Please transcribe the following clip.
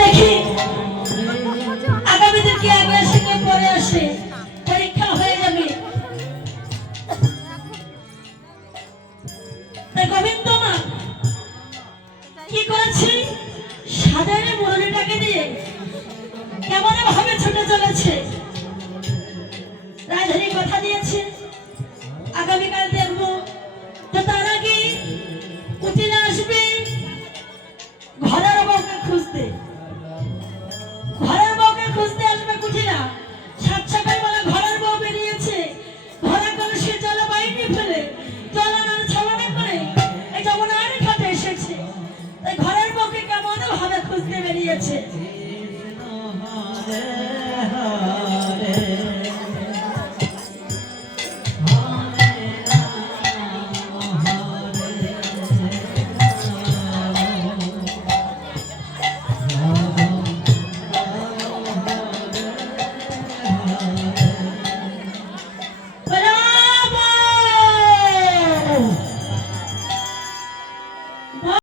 দেখি আগামী দিন কি আগে আসে কে পরে আসে, পরীক্ষা হয়ে যাবে। গোবিন্দ মা কি করেছে, সাধারণ মুরলিটাকে দিয়ে কেমন ভাবে ছুটে চলেছে। রাজধানী কথা দিয়েছে আগামীকাল দেখবো, তো তার আগে কুটিলে আসবে ঘরের বউকে খুঁজতে, ঘরের বউকে খুঁজতে আসবে কুটিলা। সাত সকালবেলা ঘরের বউ বেরিয়েছে, ঘরে করে সে জল বাইরে ফেলে জলানার ছলনা করে এই যমুনার ঘাটে এসেছে। তাই ঘরের বউকে কেমন ভাবে খুঁজতে বেরিয়েছে।